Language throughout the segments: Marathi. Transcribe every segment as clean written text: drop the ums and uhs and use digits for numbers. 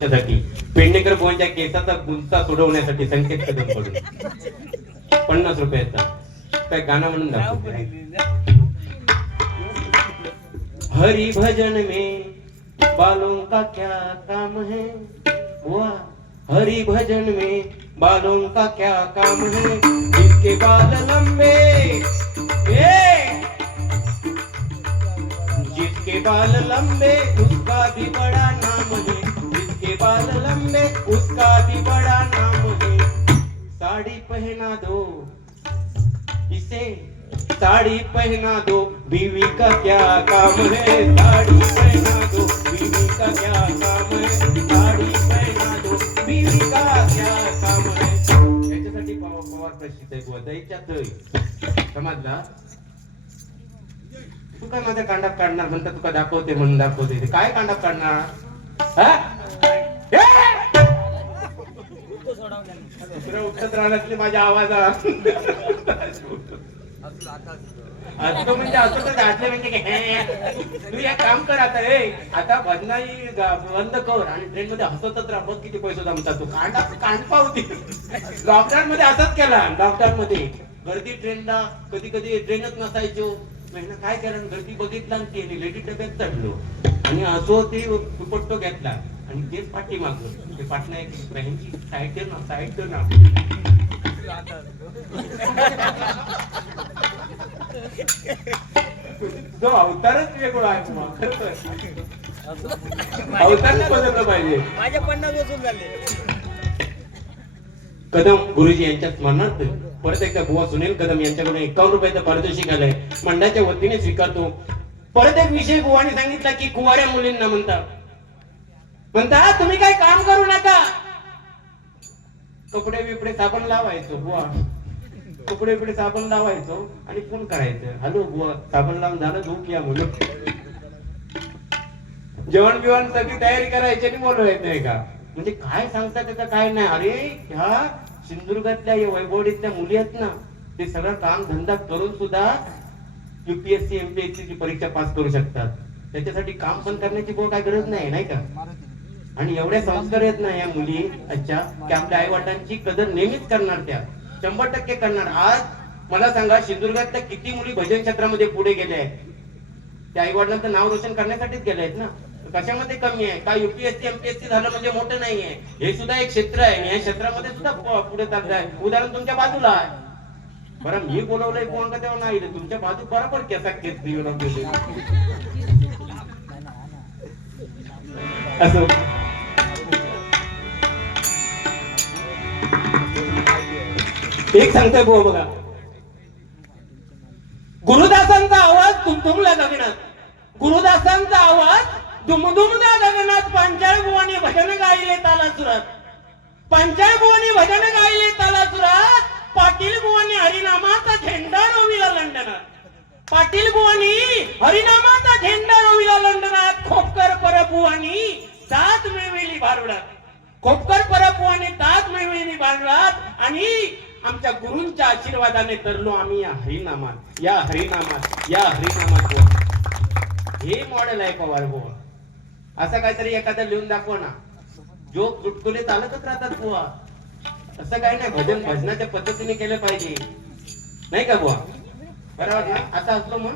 साठी पेडणेकर बुवांच्या केसाचा गुंता सोडवण्यासाठी संकेत कदम पडून 50 रुपयाचा काय गाणं म्हणून दाखवते. हरि भजन में बालों का क्या काम है हुआ, हरि भजन में बालों का क्या काम है, जिसके बाल लंबे जिसके बाल लंबे उसका भी बड़ा नाम है, जिसके बाल लंबे उसका भी बड़ा नाम है. साड़ी पहना दो इसे, साड़ी पहना दो बीवी का क्या काम है, साड़ी पहना दो बीवी का क्या काम है, साड़ी पहना दो बीवी का क्या काम है. याच्यासाठी पवार प्रसिद्ध आहे बुवा त्याच्यात समजला. तू काय माझा कांडाप काढणार म्हणता, तुका दाखवते म्हणून दाखवते. काय कांडाप काढणार दुसरं उठत राहणार माझ्या आवाजात असं म्हणजे असं तर दाटले म्हणजे तू एक काम कर आता. आता भजनाई बंद कर आणि ट्रेन मध्ये हसतच राहा. बघ किती पैसे जमतात. तू कांडपा होती लॉकडाऊन मध्ये असंच केला. लॉकडाऊन मध्ये गर्दी ट्रेनला कधी कधी ट्रेनच नसायचो. महिना काय केलं, गर्दी बघितला आणि लेडी डब्यात चढलो आणि असो ते दुपट्टो घेतला आणि तेच पाठी मागलो. ते पाटणा एक बहिणची साईड दे ना, साईड दे ना. जो अवतारच वेगळा आहे मग अवतार बदललं पाहिजे. माझ्या 50 वसूल झाले. कदम गुरुजी यांच्या स्मरणार्थ परत एकदा बुवा सुनील कदम यांच्याकडून 51 रुपयाचं पारितोषिक आलंय. मंडळाच्या वतीने स्वीकारतो. परत एक विषय बुवाने सांगितला की कुवाऱ्या मुलींना म्हणता तुम्ही काय काम करू नका, कपडे बिपडे साबण लावायचो बुवा, कपडे बिपडे साबण लावायचो आणि फोन करायचं, हॅलो बुवा साबण लावून झालं झोप या म्हणून. जेवण बिवण सगळी तयारी करायची आणि बोलवायचं नाही का. म्हणजे काय सांगता त्याचं काय नाही. अरे ह्या सिंधुदुर्गातल्या वैभवडीतल्या मुली आहेत ना, ते सगळं काम धंदा करून सुद्धा UPSC MPSC ची परीक्षा पास करू शकतात. त्याच्यासाठी काम पण करण्याची काय गरज नाही का. आणि एवढ्या संस्कार आहेत ना या मुली अच्छा की आपल्या आई वडिलांची कदर नेहमीच करणार, त्या 100% करणार. आज मला सांगा सिंधुदुर्गातल्या किती मुली भजन क्षेत्रामध्ये पुढे गेल्या आहेत. त्या आई वडिलांचं नाव रोशन करण्यासाठीच गेले आहेत ना. कशामध्ये कमी आहे का. UPSC MPSC झालं म्हणजे मोठं नाहीये. हे सुद्धा एक क्षेत्र आहे. या क्षेत्रामध्ये सुद्धा पुढे चालत आहे. उदाहरण तुमच्या बाजूला आहे. बरं मी बोलवलंय कोण का तेव्हा नाही तुमच्या बाजू बरोबर केसा केस असं. एक सांगतोय बुवा बघा, गुरुदासांचा आवाज तुमतुमला गगनात, गुरुदासांचा आवाज दुमदुमल्या गगनात. पांचाळ बुवानी भजन गायले तालासुरात, पांचाळ बुवानी भजन गायले तालासुरात. पाटील बुवानी हरिनामाचा झेंडा रोविला लंडनात, पाटील बुवानी हरिनामाचा झेंडा रोविला लंडनात. खोपकर परबुवानी दात मिळविली भारुडात, खोपकर परबुवानी दात मिळविली भारुडात. आणि आमच्या गुरूंच्या आशीर्वादाने तरलो आम्ही या हरिनामात, या हरिनामात, या हरिनामात. हे मॉडेल आहे पवार बुवा. असं काहीतरी एखादं लिहून दाखवा ना. जो चुटकुले चालतच राहतात बुवा. असं काही नाही. भजन भजनाच्या पद्धतीने केलं पाहिजे नाही का बुवा. बरोबर ना. आता असलो मग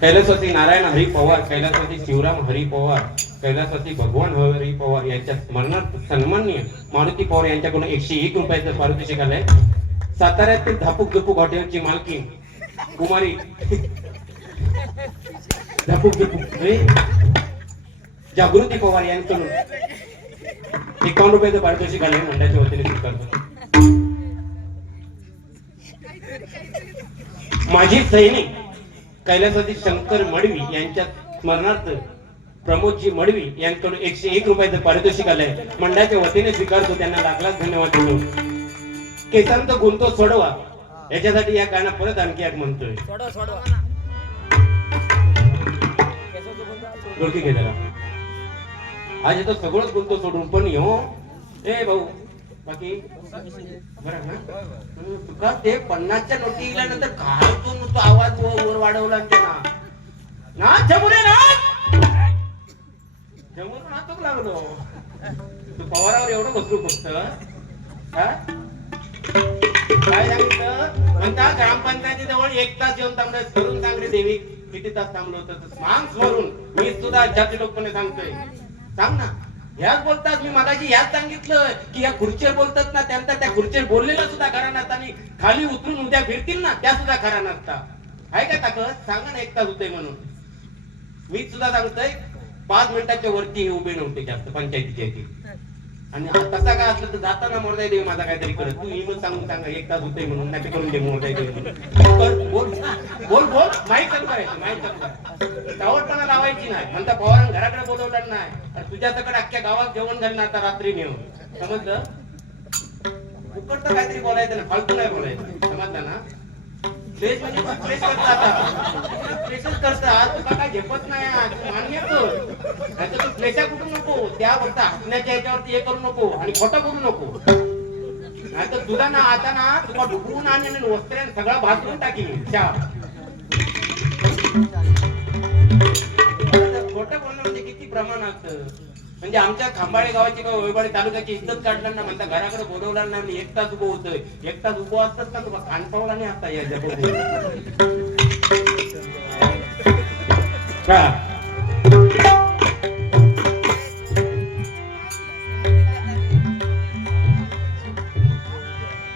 कैलासवासी नारायण हरी पवार, कैलासवासी शिवराम हरी पवार, कैलासवासी भगवान हरी पवार यांच्या स्मरणार्थ सन्माननीय मारुती पवार यांच्याकडून 101 रुपयाचं पारितोषिक आलंय. साताऱ्यातील धापूक झुपूक हॉटेलची मालकी कुमारी धापूक झुपूक जागृती पवार यांच्याकडून 51 रुपयाचं पारितोषिक आलंय. मंडळाच्या वतीने स्वीकारतो. माजी सैनिक कैलासवासी शंकर मडवी यांच्या स्मरणार्थ प्रमोदजी मडवी यांच्याकडून 101 रुपयाचं पारितोषिक आलंय. मंडळाच्या वतीने स्वीकारतो. त्यांना लाख लाख धन्यवाद देतो. केसांचा गुंतो सोडवा याच्यासाठी या गाणं परत आणखी एक म्हणतोय. डोळकी घेतला आज येतो सगळंच गुंतो सोडून पण येऊ. ए भाऊ बाकी बरं ना. तुका ते 50च्या नोटी गेल्यानंतर काय तू आवाज वर वाढवला ना. नाथ जमुरे नाथ एक तास येऊन थांबलोय करून सांग रे देवी किती तास थांबलो होतं मांग स्मरून मी सुद्धा जातीलोकपणे सांगतोय सांग ना ह्याच बोलतात मी मगाशी ह्याच सांगितलं की या खुर्चीवर बोलतात ना त्यांचा त्या खुर्चीवर बोललेला सुद्धा खरा नसता आणि खाली उतरून उद्या फिरतील ना त्या सुद्धा खरा नसता आहे काय ताकद सांगा ना एक तास होते म्हणून मी सुद्धा सांगतोय 5 मिनिटाच्या वरती हे उभे नव्हते जास्त पंचायतीच्या इथे आणि तसा काय असलं तर जाताना मोरदाय देवी माझा काहीतरी करत तू इमेल सांगून सांगा एक तास होते म्हणून नाही करून दे मोरदाय देवी म्हणून बोल बोल बोल माहीत चालू करायचं माहीत चालू करायचं टावटपणा लावायची नाही म्हणता पवारांनी घराकडे बोलवलं नाही तुझ्या सकड अख्ख्या गावात जेवण घालणं आता रात्री नेऊन समजलं फुकट तर काहीतरी बोलायचं ना फालतू नाही बोलायचं समजलं ना फ्रेश म्हणजे फ्रेश करता आता फ्रेशच करता तुला काय झेपत नाही मान्य कर तू फ्रेशा कुठून नको त्या फक्त हसण्याच्या ह्याच्यावरती हे करू नको आणि खोटं बोलू नको नाही तर तुला ना आता ना तुला डुबवून आणि वस्त्र्याने सगळं भाजून टाकी चहा खोटं बोलणं म्हणजे किती प्रमाणात म्हणजे आमच्या खांबाळे गावाची किंवा वैबाळी तालुक्याची इज्जत काढणार ना म्हणता घराकडे बोलवणार नाही एक तास उभं होतोय एक तास उभं असतात ना तुला कानपावला नाही असता या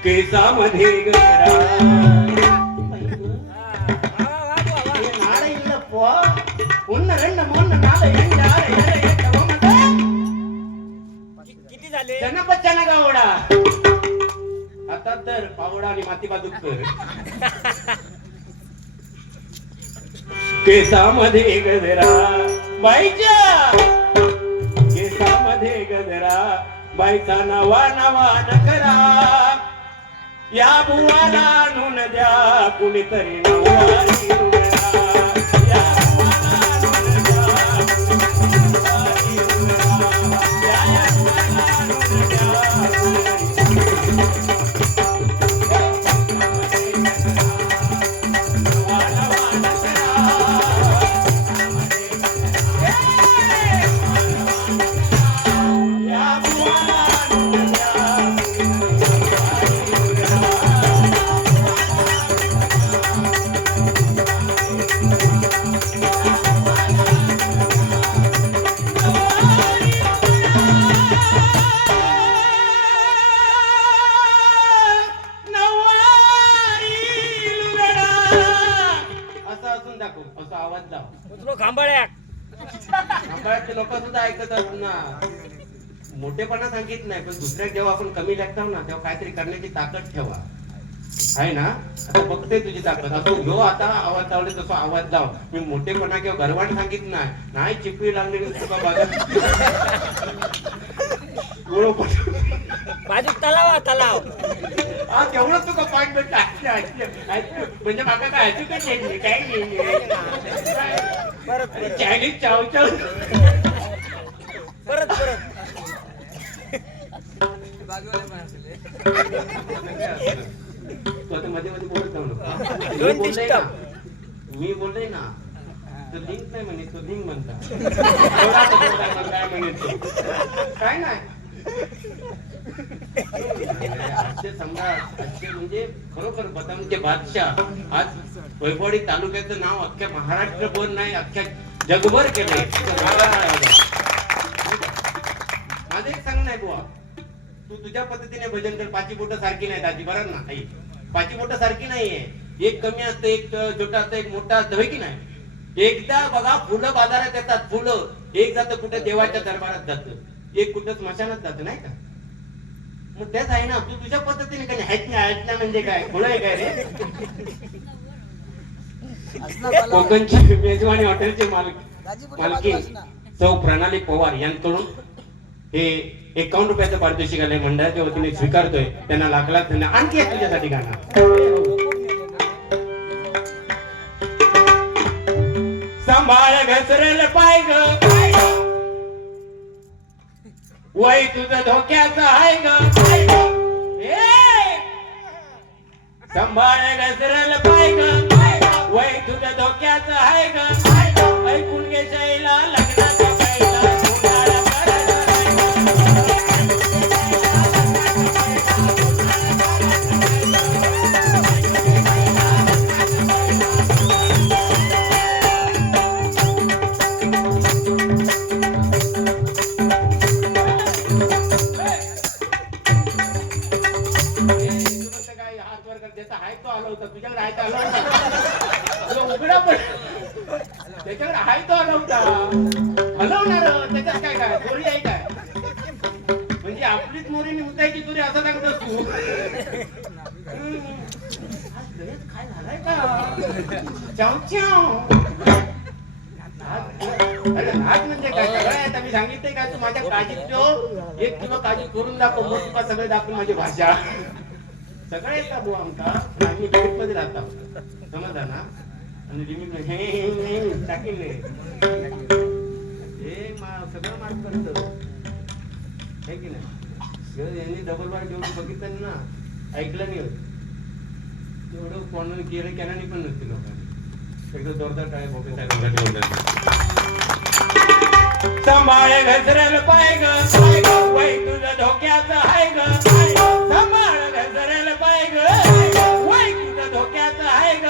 केसामध्ये किती झाले जनपच्चाना गावडा आता तर पावडा आणि माती बाजूक कर केसामध्ये गजरा बाईच्या केसामध्ये गजरा बाईचा नवा नवा नखरा या बुवाला आणून द्या कुणीतरी नववारी रुगरा या बुवाला आणून द्या कुणीतरी नववारी रुगरा या बुवाला आणून द्या लोक सुद्धा ऐकतात ना मोठेपणा सांगित नाही पण दुसऱ्या जेव्हा आपण कमी लागतो ना तेव्हा काहीतरी करण्याची ताकद ठेवा आहे ना आता बघते तुझी ताकद आता घेऊ आता आवाज लावले तसं आवाज लाव मी मोठेपणा किंवा गरवाण सांगित नाही चिपळी लागली माझी तलाव तलाव हा तेवढं तुका पॉईंट भेटत म्हणजे माका काय ऐकू काय काही चायनीज चाव चाव परत परत तू आता मध्ये मध्ये बोलत जाऊ मी बोलले ना तो लिंक नाही म्हणे तो लिंक म्हणता काय म्हणे काय नाही आजचे सम्राट आजचे म्हणजे खरोखर बदामचे बादशाह आज वैभववाडी तालुक्याचं नाव अख्ख्या महाराष्ट्रभर नाही अख्ख्या जगभर केलंय माझं एक सांग नाही बुवा तू तुझ्या पद्धतीने भजन कर पाची बोट सारखी नाही दाजी बरं ना आई पाची बोट सारखी नाहीये एक कमी असतं एक छोटा असतं एक मोठा असतं की नाही एकदा बघा फुलं बाजारात येतात फुलं एक जातं कुठे देवाच्या दरबारात जातं एक कुठं स्मशानात जातं नाही का मग तेच आहे ना तू तुझ्या पद्धतीने काय हॅचना म्हणजे काय फुलं आहे काय रे कोकणची मेजवानी हॉटेलचे मालकी सौ प्रणाली पवार यांकडून हे 51 रुपयाचं पारितोषिक आलंय मंडळाच्या वतीने स्वीकारतोय त्यांना लाख लाख धन्यवाद आणखी एक तुझ्यासाठी गाणं सांभाळ घसरल पाय ग वय तुझं धोक्याचं आहे ग सांभाळ घसरल पाय ग वय तुझं धोक्याचं आहे ग ऐकून घे शैला लग्नाचं पहिला वागवता हलवणार त्याच्यात काय काय चोरी आहे काय म्हणजे आपलीच मोरी निघतायची चोरी असं लागत तू काय झालंय का चाव चाव अरे नाच म्हणजे काय सगळं आहे आता मी सांगितलंय का तू माझ्या काळजीत ठेव 1 किलो काळजी करून दाखव मग तुला सगळे दाखवून माझी भाषा सगळं येतात बुवा आमका आम्ही लिमिट मध्ये राहतो समजा ना आणि लिमिट हे टाकील हे सगळं मार्क करत हे की नाही यांनी डबल बार जेवढं बघितलं ना ऐकलं नाही होत तेवढं कोणाला केलं केल्याने पण नसते लोकांनी एकदा जोरदार काय भोपे सांभाळ घसरेल पाय ग वय तुझं धोक्याचं आहे ग सांभाळ घसरेल पाय ग वय तुझं धोक्याचं आहे ग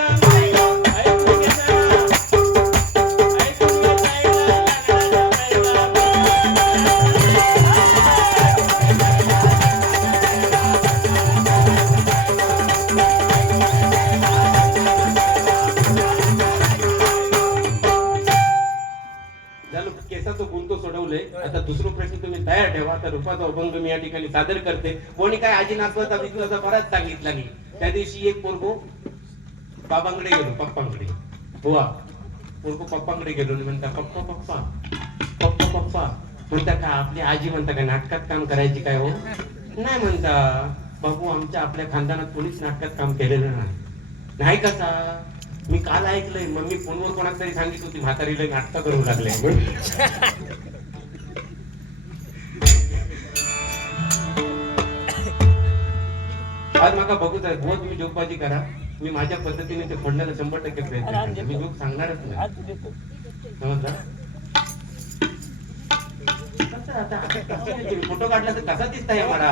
आता दुसरा प्रश्न तुम्ही तयार ठेवा आता रूपाचा अभंग मी या ठिकाणी सादर करते कोणी काय आजी नाचवाचा विश्वासा बराच सांगितला नाही त्या दिवशी एक पोरगो बाबांकडे गेलो पप्पांकडे बुवा पोरगो पप्पांकडे गेलो म्हणता पप्पा पप्पा पप्पा पप्पा म्हणता का आपली आजी म्हणता का नाटकात काम करायची काय हो नाही म्हणता बाबू आमच्या आपल्या खानदानात कोणीच नाटकात काम केलेलं नाही कसा मी काल ऐकलंय मग मी फोनवर कोणाला तरी सांगितलं होती म्हातारीला नाटक करू लागले आज मला बघूच आहे बुवा तुम्ही जोकबाजी करा मी माझ्या पद्धतीने ते फोडण्याचा 100% प्रयत्न करतो मी जोक सांगणारच नाही समजलं फोटो काढला तर कसा दिसताय मला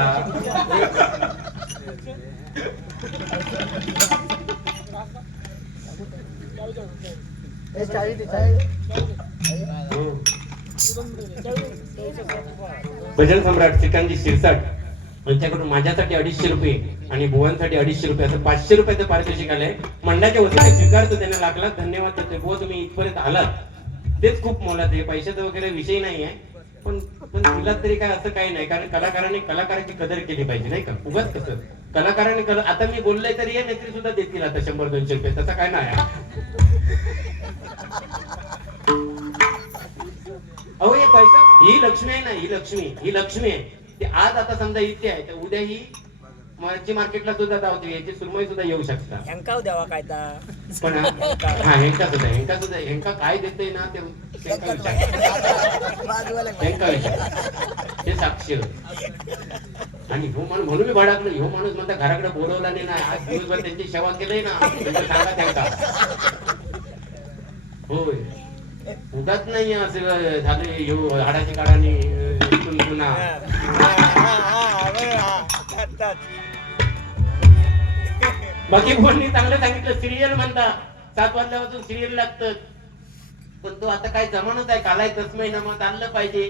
भजन सम्राट श्रीकांतजी शिरसाट यांच्याकडून माझ्यासाठी 250 रुपये आणि बुवांसाठी 250 रुपये असं 500 रुपयाचं पारितोषिक आलंय मंडळाच्या वतीने स्वीकारतो त्यांना लाख धन्यवाद देतोय बुवा तुम्ही इथपर्यंत आलात तेच खूप मोलाचं आहे पैशाचा वगैरे विषय नाही आहे पण तुला तरी काय असं काही नाही कारण कलाकारांनी कलाकाराची कदर केली पाहिजे नाही का उगाच कसं कलाकारांनी आता मी बोललोय तरी हे नेत्री सुद्धा देतील आता 100-200 रुपये तसं काय नाही अहो हे पैसा ही लक्ष्मी आहे ना ही लक्ष्मी आहे ते आज आता समजा इथे आहे तर उद्या ही मच्छी मार्केटला सुद्धा धावते याची सुरमई सुद्धा येऊ शकतात हेंका द्यावा काय पण हा हेंका सुद्धा काय देते ना ते साक्षी आणि हो म्हणून मी भडकलो हो माणूस म्हणता घराकडे बोलवला नाही ना आज दिवसभर त्यांची सेवा केली ना सांगा त्यांना होय उदाच नाही असं झाले हाडाची काढाने पुन्हा बाकी कोणी चांगलं सांगितलं सिरियल म्हणता 7 वाजल्यापासून सिरियल लागतं पण तो आता काय जमानच आहे कालाय तस्मै ना मग चाललं पाहिजे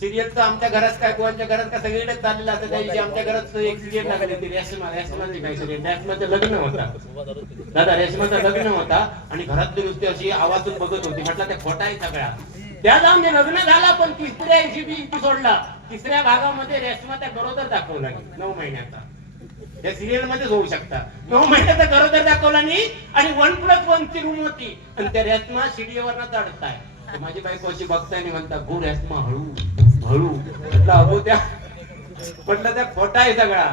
सिरियलचं आमच्या घरात काय कोणाच्या घरात का सगळीकडे चाललेलं असं त्या दिवशी आमच्या घरात एक सिरियल लागली होती रेशमाचे काय सिरियल रेशमाचं लग्न होता दादा रेशमाचं लग्न होता आणि घरातली नुसती अशी आवाजून बघत होती म्हटलं ते खोटा आहे सगळा त्या जाऊन लग्न झाला पण तिसऱ्या एपिसोडला 3ऱ्या भागामध्ये रेशमा त्या गरोदर दाखवला 9 महिन्याचा या सिरियल मध्येच होऊ शकता 9 महिन्याचा गरोदर दाखवला नाही आणि 1+1 ची रूम होती आणि त्या रेशमा शिडीवरनं चढताय माझी बायको अशी बघताय म्हणता गो रेशमा हळू हळू म्हटलं त्या खोटा आहे सगळा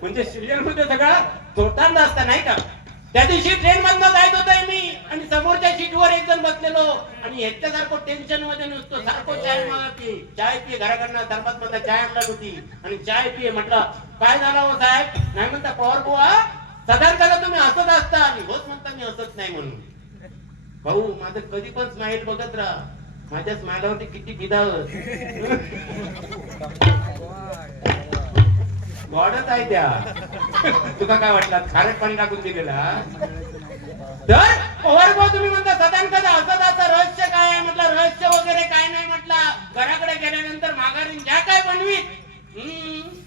म्हणजे सिरियल मध्ये सगळा तोटांना असता नाही का त्या दिवशी ट्रेन मधनं जायत होतोय मी आणि समोरच्या सीटवर एक जण बसलेलो आणि ह्याच्यासारखं टेन्शन मध्ये नुसतं सारखं चाय पी घराकडनं सरबत मधला चाय आणला होती आणि चाय पी म्हटलं काय झालं हो साहेब नाही म्हणता पवार बुवा साधारण तुम्ही हसत असता आणि होत म्हणता मी हसत नाही म्हणून भाऊ माझं कधी पण स्माइल बघत राहा माझ्या स्माइलावरती किती बिदावत गॉडच आहे त्या तुका काय वाटलं खारट पाणी टाकून दिलेला तर पवार भाऊ तुम्ही म्हणता सदान कदा हसत रहस्य काय आहे म्हटलं रहस्य वगैरे काय नाही म्हटलं घराकडे गेल्यानंतर माघारी ज्या काय बनवीत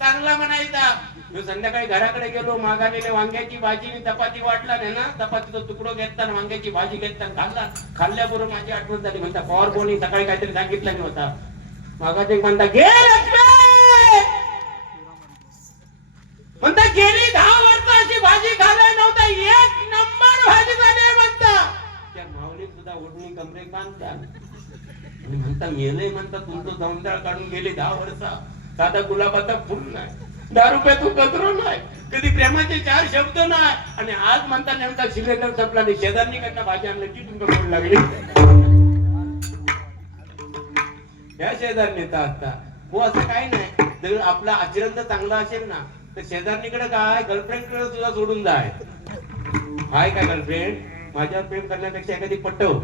चांगला म्हणायचा मी संध्याकाळी घराकडे गेलो, मागालेले वांग्याची भाजी आणि चपाती वाटला नाही ना, चपातीचा तुकडो घेतला वांग्याची भाजी घेतला खाल्ला. खाल्ल्याबरोबर माझी आठवण झाली. म्हणता पॉवर बोनी सकाळी काहीतरी सांगितलं मी होता. मागाचे एक म्हणता घे लक्ष्मी, म्हणता गेली 10 वर्ष अशी भाजी खाल्ली नव्हता, 1 नंबर भाजी झाली म्हणता. त्या माऊली सुद्धा ओढणी कमरे बांधतात आणि म्हणता मेलय म्हणता तुमचं दौंडाळ काढून गेली 10 वर्ष. साधा गुलाबाचा फुल नाही, 10 रुपयात कचरो नाही, कधी प्रेमाचे 4 शब्द नाही. आणि आज म्हणता नेमका सिलेंडर संपला नाही, शेजारनी कडनं भाजी आणलं की तुमचं गोड लागली. या शेजार नेता असता हो, असं काही नाही. जर आपला आचरण जर चांगला असेल ना तर शेजारणीकडे काय गर्लफ्रेंड कडे सुद्धा सोडून जाय. हाय काय गर्लफ्रेंड, माझ्यावर प्रेम करण्यापेक्षा एखादी पटव.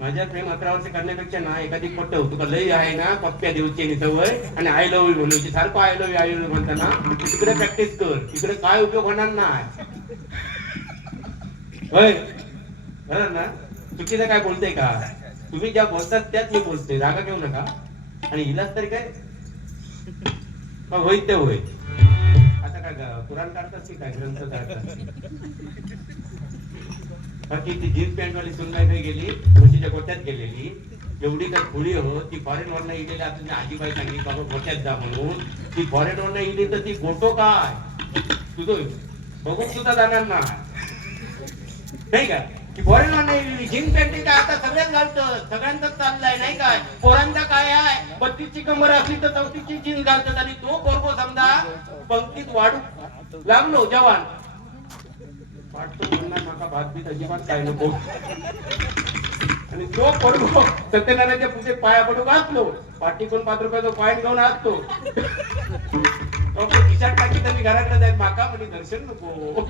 माझ्यावर प्रेम 11 वर्ष करण्यापेक्षा ना एखादी पटव. तुका लई आहे ना पप्प्या देऊची सवय आणि आय लव्ह यू बोलायची, सारखं आय लव्ह यू म्हणता ना, तिकडे प्रॅक्टिस कर, तिकडे काय उपयोग होणार नाही. होय बरोबर ना. चुकीचं काय बोलतोय का? तुम्ही ज्या बोलतात त्याच मी बोलतोय, रागा घेऊ नका. आणि हिलाच तरी काय होय ते होय. आता काय पुराण काढतात की काय ग्रंथ काढतात. बाकी ती जीन्स पॅन्ट वाली सुनबाई गेली, म्हशीच्या गोट्यात गेलेली, एवढी काय खुली हो. ती फॉरेन वरनं इलेली, आता आजीबाई सांगितली बाबा गोट्यात जा म्हणून. ती फॉरेन वरनं इली तर ती गोटो काय तुझं बघून सुद्धा जाणार ना, नाही का. ती फॉरेन वरनं इलेली जीन्स पॅन्ट काय आता सगळ्यात घालतं, सगळ्यांचाच चाललाय नाही काय. पोरांचा काय आहे, 32ची कमर असली तर 34ची जीन्स घालतात. आणि तो पोरगो समजा पंक्तीत वाढू लागलो जवान वाटतो म्हणणार माका भात बीत अजिबात काय नको. आणि तो पोरगो सत्यनारायणच्या पूजेत पाया पडू घातलो, पाठी कोण 5 रुपयाचा कॉईन घेऊन असतो. खिशात टाकी तरी घराकडे जाईल, माका म्हणजे दर्शन नको.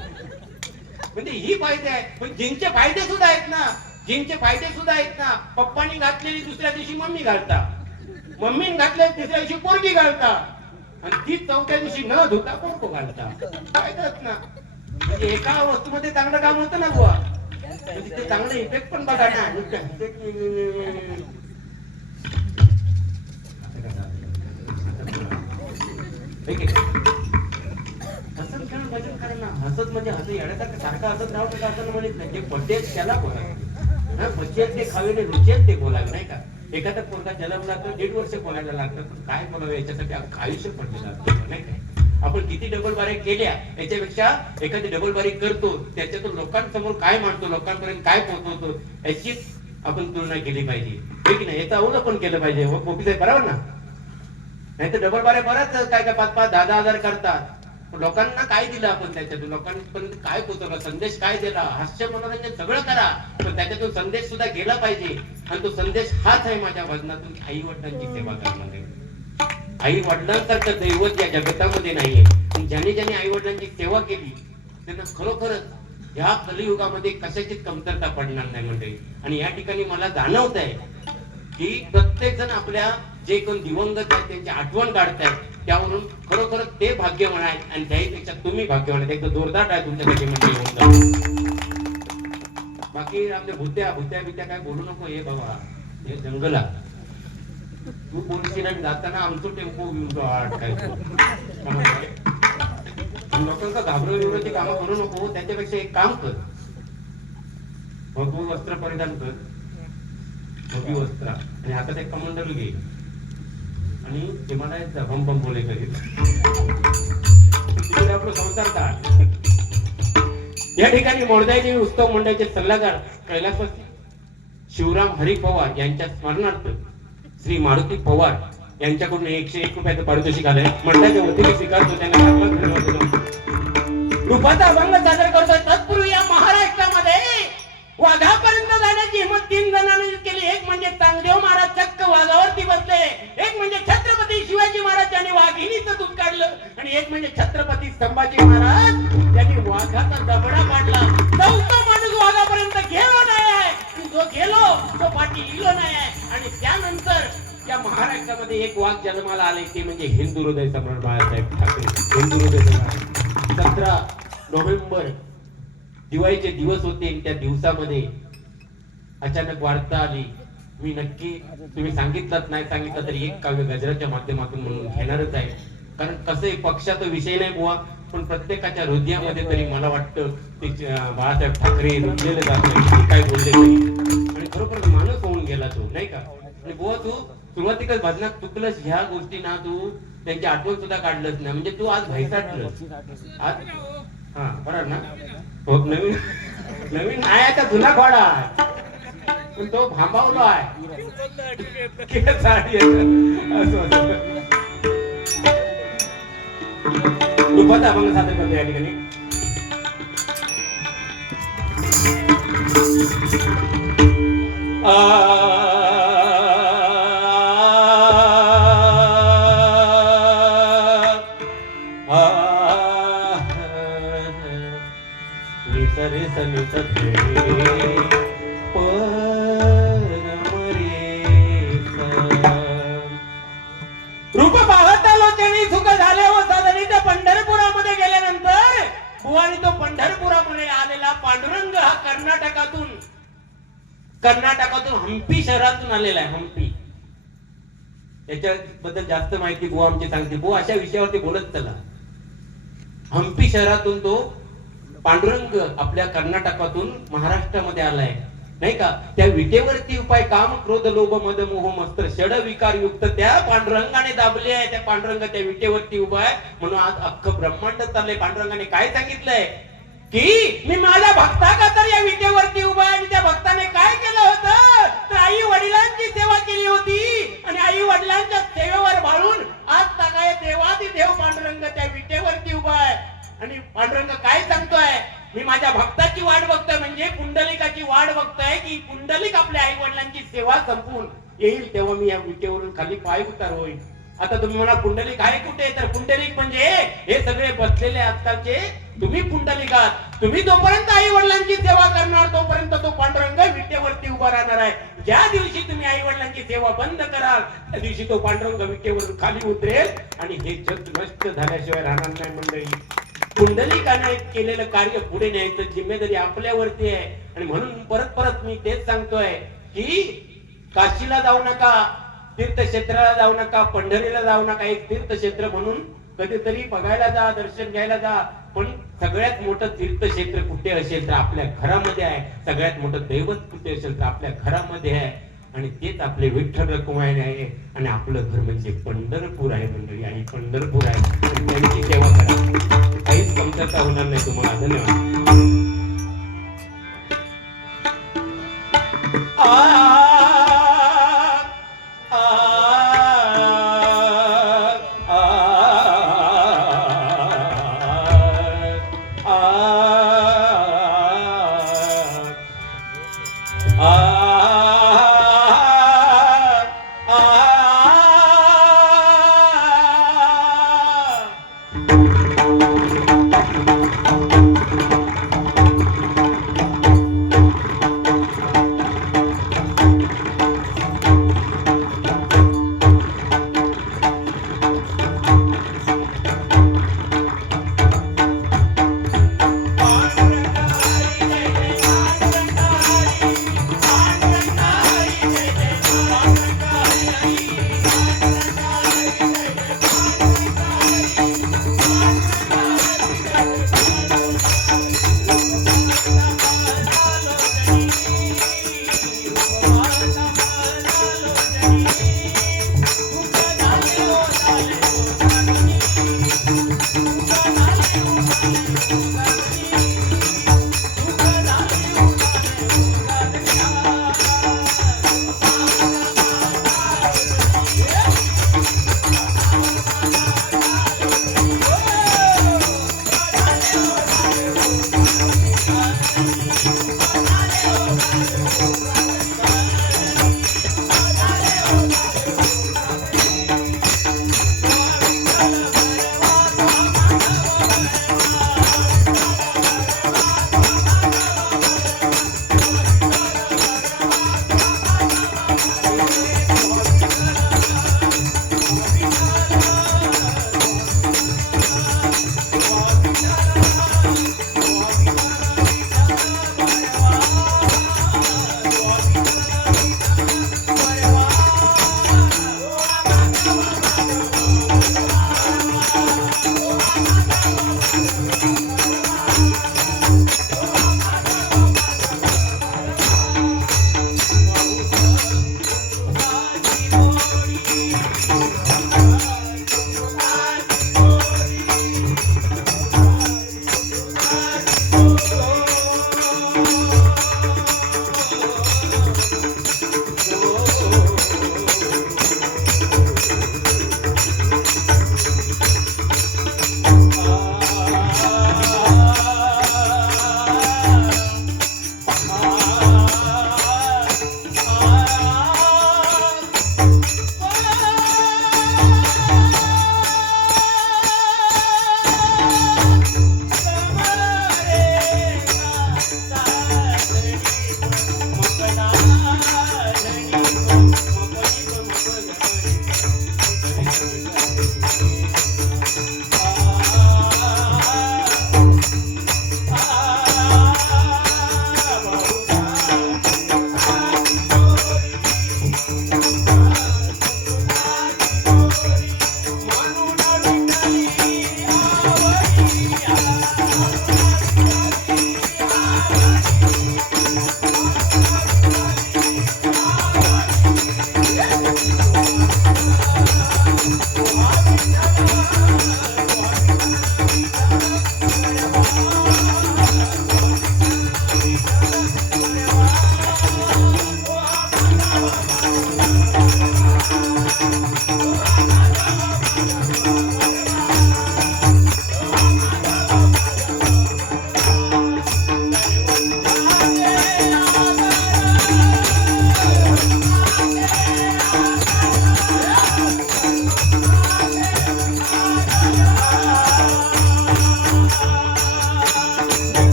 म्हणजे ही फायदे आहे. पण जिनचे फायदे सुद्धा आहेत ना, जिनचे फायदे सुद्धा आहेत ना. पप्पानी घातलेली दुसऱ्या दिवशी मम्मी घालता, मम्मीने घातलेली तिसऱ्या दिवशी पोरगी घालता, आणि ती 4थ्या दिवशी न धुता पोरगो घालता. फायदाच ना. म्हणजे एका वस्तूमध्ये चांगलं काम होतं ना बुवा, म्हणजे ते चांगलं इफेक्ट पण बघा ना. हसत खेळ भजन करा ना. हसत म्हणजे हसत येण्यासारखं सारखं हसत राहू नका असं म्हणत नाही. जे पटेल त्याला बोला, बचेल ते खावेल रुचेल ते बोलावे नाही का. एखादा पोरगा जन्मला तर 1.5 वर्ष बोलायला लागतं, पण काय बोलावं याच्यासाठी आयुष्य पडलेलं असतं नाही का. आपण किती डबल बारी केल्या याच्यापेक्षा एखादी डबल बारी करतो, त्याच्यातून लोकांसमोर काय मांडतो, लोकांपर्यंत काय पोहोचवतो याची आपण तुलना केली पाहिजे की नाही. याचं अवलोकन केलं पाहिजे. गोपी साहेब बरोबर ना. नाही तर डबल बारे बराच काय काय 5-5, 10-10 हजार करतात. लोकांना काय दिलं आपण त्याच्यातून, लोकांपर्यंत काय पोहोचवलं, संदेश काय दिला, हास्य मनोरंजन सगळं करा, पण त्याच्यातून संदेश सुद्धा गेला पाहिजे. आणि तो संदेश हाच आहे माझ्या भजनातून, आई वडिलांची सेवा करण्यामध्ये. आई वडिलांसारखं दैवत या जगतामध्ये नाहीये. ज्याने ज्याने आई वडिलांची सेवा केली त्यांना खरोखरच ह्या कलियुगामध्ये कशाचीच कमतरता पडणार नाही मंडळी. आणि या ठिकाणी मला जाणवत आहे की प्रत्येक जण आपल्या जे कोण दिवंगत आहेत त्यांची आठवण काढतायत, त्यावरून खरोखरच ते भाग्यवान आहेत. आणि त्याहीपेक्षा तुम्ही भाग्यवान आहेत. एक जोरदार आहे तुमच्यासाठी म्हणजे. बाकी आपल्या भूत्या बित्या काय बोलू नको. हे बाबा हे जंगला तू बोलशील आणि जाताना आमचं टेम्पो घेऊन अडकायचो. लोकांचा घाबरवण्याची कामं करू नको. त्याच्यापेक्षा एक काम कर, भगवू वस्त्र परिधान कर, भगवी वस्त्र, आणि हातात एक कमंडल घे आणि हिमालयात जा, बम बोले करीत तिकडे आपलं संसार काढ. या ठिकाणी मोरदाई उत्सव मंडळाचे सल्लागार कैलासवासी शिवराम हरी पवार यांच्या स्मरणार्थ श्री मारुती पवार यांच्याकडून 101 रुपयाचं पारितोषिक आलंय. मंडळाच्या वतीने स्वीकारतो. त्यांना रूपाचा अभंग सादर करतोय. तत्पूर्वी या महाराष्ट्रामध्ये वाघापर्यंत जाण्याची हिंमत 3 जणांनी केली. एक म्हणजे चांगदेव महाराज चक्क वाघावरती बसले, एक म्हणजे छत्रपती शिवाजी महाराज यांनी वाघिणीचं दूध काढलं, आणि एक म्हणजे छत्रपती संभाजी महाराज यांनी वाघाचा जबडा काढला. 4था माणूस वाघापर्यंत गेलो नाही आहे, जो गेलो तो पाठी इलो नाही आहे. आणि त्यानंतर या महाराष्ट्रामध्ये एक वाघ जन्माला आले, ते म्हणजे हिंदू हृदय सम्राट बाळासाहेब ठाकरे. हिंदू हृदय सम्राट 17 नोव्हेंबर दिवाळीचे दिवस होते. त्या दिवसामध्ये अचानक वार्ता आली. मी नक्की तुम्ही सांगितलं नाही सांगितलं तरी एक काव्य गजराच्या माध्यमातून म्हणून घेणारच आहे. कारण कसं आहे, पक्षाचा विषय नाही बुवा, पण प्रत्येकाच्या हृदयामध्ये तरी मला वाटतं ते बाळासाहेब ठाकरे रुजलेले जात नाही, काय बोलले तरी. आणि खरोखर माणूस होऊन गेला तो, नाही का. आणि बुवा तू सुरुवातीला भजनात चुकलंस, ह्या गोष्टी ना तू त्यांची आठवण सुद्धा काढलंच नाही, म्हणजे तू आज भैसाटलंस आज. हा बरोबर ना. हो, नवीन नवीन आहे आता, जुना घोडा आहे पण तो भांबावलो आहे. रूपाचा अभंग सादर करतो या ठिकाणी. निसरे सनिसरे रूप पाहता लोचनी सुख झाले व साधनी त्या पंढरपुरामध्ये गेल्यानंतर बुवानी तो पंढरपुरामध्ये आलेला पांडुरंग हा कर्नाटकातून हंपी शहरातून आलेला आहे. हंपी याच्याबद्दल जास्त माहिती बुवा आमची सांगते. बुवा अशा विषयावरती बोलत चला. हंपी शहरातून तो पांडुरंग आपल्या कर्नाटकातून महाराष्ट्रामध्ये आलाय, नाही का. त्या विटेवरती उपाय काम क्रोध लोभ मद मोह मस्त्र षड विकार युक्त त्या पांडुरंगाने दाबले आहे. त्या पांडुरंग त्या विटेवरती उभा आहे म्हणून आज अख्खं ब्रह्मांड चाललंय. पांडुरंगाने काय सांगितलंय की मी माझ्या भक्ताका तर या विटेवरती उभा आहे. आणि त्या भक्ताने काय केलं होतं तर आई वडिलांची सेवा केली होती आणि आई वडिलांच्या सेवेवर भाळून आज सगळ्या देवादी देव पांडुरंग त्या विटेवरती उभा आहे. आणि पांडुरंग काय सांगतोय, मी माझ्या भक्ताची वाट बघतोय, म्हणजे पुंडलिकाची वाट बघतोय की पुंडलिक आपल्या आई वडिलांची सेवा संपवून येईल तेव्हा मी या विटेवरून खाली पाय उतार होईल. आता तुम्ही म्हणा पुंडलिक आहे कुठे, तर पुंडलिक म्हणजे हे सगळे बसलेले आजकालचे तुम्ही पुंडलिक आहात. तुम्ही जोपर्यंत आई वडिलांची सेवा करणार तोपर्यंत तो पांडुरंग विटेवरती उभा राहणार आहे. ज्या दिवशी तुम्ही आई वडिलांची सेवा बंद कराल त्या दिवशी तो पांडुरंग विटेवरून खाली उतरेल आणि हे जग नष्ट झाल्याशिवाय राहणार नाही. मंडळी, पुंडलिकाने केलेलं कार्य पुढे न्यायचं जिम्मेदारी आपल्यावरती आहे. आणि म्हणून परत परत मी तेच सांगतोय की काशीला जाऊ नका, तीर्थक्षेत्राला जाऊ नका, पंढरीला जाऊ नका. एक तीर्थक्षेत्र म्हणून कधीतरी बघायला जा, दर्शन घ्यायला जा. पण सगळ्यात मोठं तीर्थक्षेत्र कुठे असेल तर आपल्या घरामध्ये आहे. सगळ्यात मोठं दैवत कुठे असेल तर आपल्या घरामध्ये आहे. आणि तेच आपले विठ्ठल रखुमाई आहे. आणि आपलं घर म्हणजे पंढरपूर आहे. मंडळी, आणि पंढरपूर आहे. त्यांची सेवा करा, काहीच कमतरता होणार नाही तुम्हाला. धन्यवाद.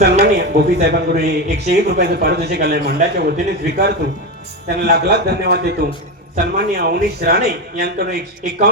सन्माननीय भोपी साहेबांकडून 101 रुपयाचं पारितोषिक आलंय मंडळाच्या वतीने स्वीकारतो. त्यांना लाख लाख धन्यवाद देतो. सन्माननीय अवनीश राणे यांकडून 51